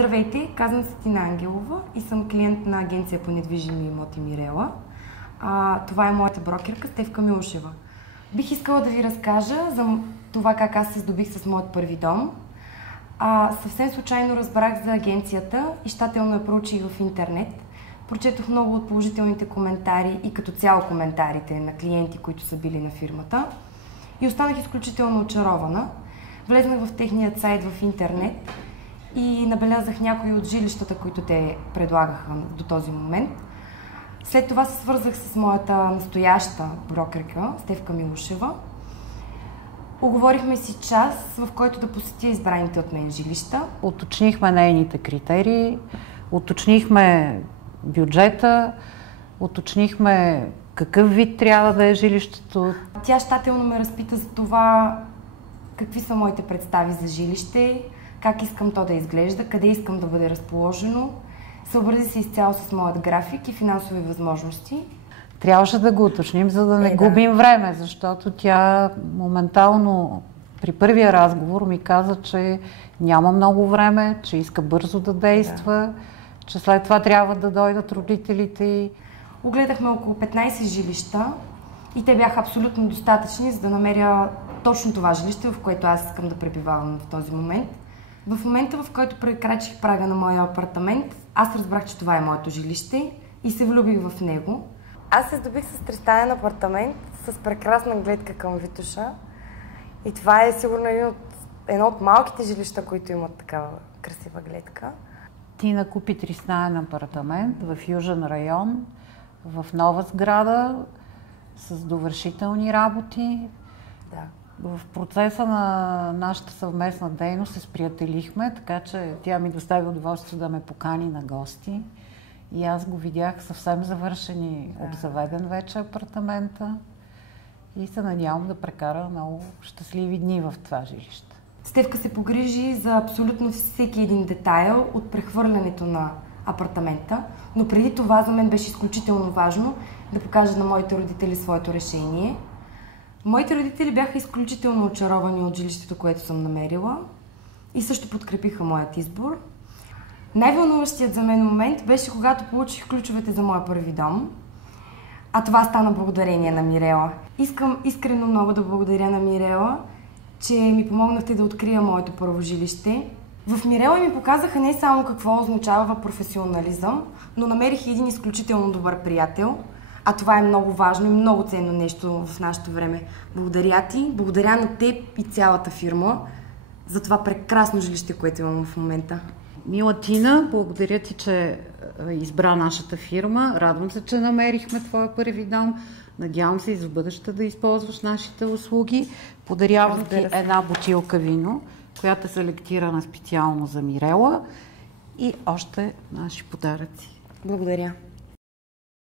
Здравейте, казвам се Тина Ангелова и съм клиент на агенция по недвижими имоти Мирела. Това е моята брокерка Стефка Милушева. Бих искала да ви разкажа за това как аз се здобих с моят първи дом. Съвсем случайно разбрах за агенцията и щателно я проучих в интернет. Прочетох много от положителните коментари и като цяло коментарите на клиенти, които са били на фирмата. И останах изключително очарована. Влезнах в техният сайт в интернет и набелязах някои от жилищата, които те предлагаха до този момент. След това се свързах с моята настояща брокерка, Стефка Милушева. Уговорихме си час, в който да посетя избраните от мен жилища. Уточнихме нейните критерии, уточнихме бюджета, уточнихме какъв вид трябва да е жилището. Тя щателно ме разпита за това какви са моите представи за жилище, как искам то да изглежда, къде искам да бъде разположено. Съобрази се изцяло с моят график и финансови възможности. Трябваше да го уточним, за да не губим време, защото тя моментално при първия разговор ми каза, че няма много време, че иска бързо да действа, че след това трябва да дойдат родителите й. Огледахме около 15 жилища и те бяха абсолютно достатъчни, за да намеря точно това жилище, в което аз искам да пребивавам в този момент. В момента, в който прекрачих прага на моя апартамент, аз разбрах, че това е моето жилище и се влюбих в него. Аз се здобих с тристаен апартамент с прекрасна гледка към Витоша и това е сигурно едно от малките жилища, които имат такава красива гледка. Тина купи тристаен апартамент в Южен район, в нова сграда, с довършителни работи. В процеса на нашата съвместна дейност се сприятелихме, така че тя ми достави удоволствие да ме покани на гости. И аз го видях съвсем завършени, обзаведен вече апартамента и се надявам да прекара много щастливи дни в това жилище. Стефка се погрижи за абсолютно всеки един детайл от прехвърлянето на апартамента, но преди това за мен беше изключително важно да покажа на моите родители своето решение. Моите родители бяха изключително очаровани от жилището, което съм намерила и също подкрепиха моят избор. Най-вълнуващият за мен момент беше когато получих ключовете за моя първи дом, а това стана благодарение на Мирела. Искам искрено много да благодаря на Мирела, че ми помогнахте да открия моето първо жилище. В Мирела ми показаха не само какво означава професионализъм, но намерих един изключително добър приятел, а това е много важно и много ценно нещо в нашето време. Благодаря ти, благодаря на теб и цялата фирма за това прекрасно жилище, което имам в момента. Мила Тина, благодаря ти, че избра нашата фирма. Радвам се, че намерихме твоя първи дом. Надявам се и за бъдеще да използваш нашите услуги. Подарявам ти една бутилка вино, която е селектирана специално за Мирела и още наши подаръци. Благодаря.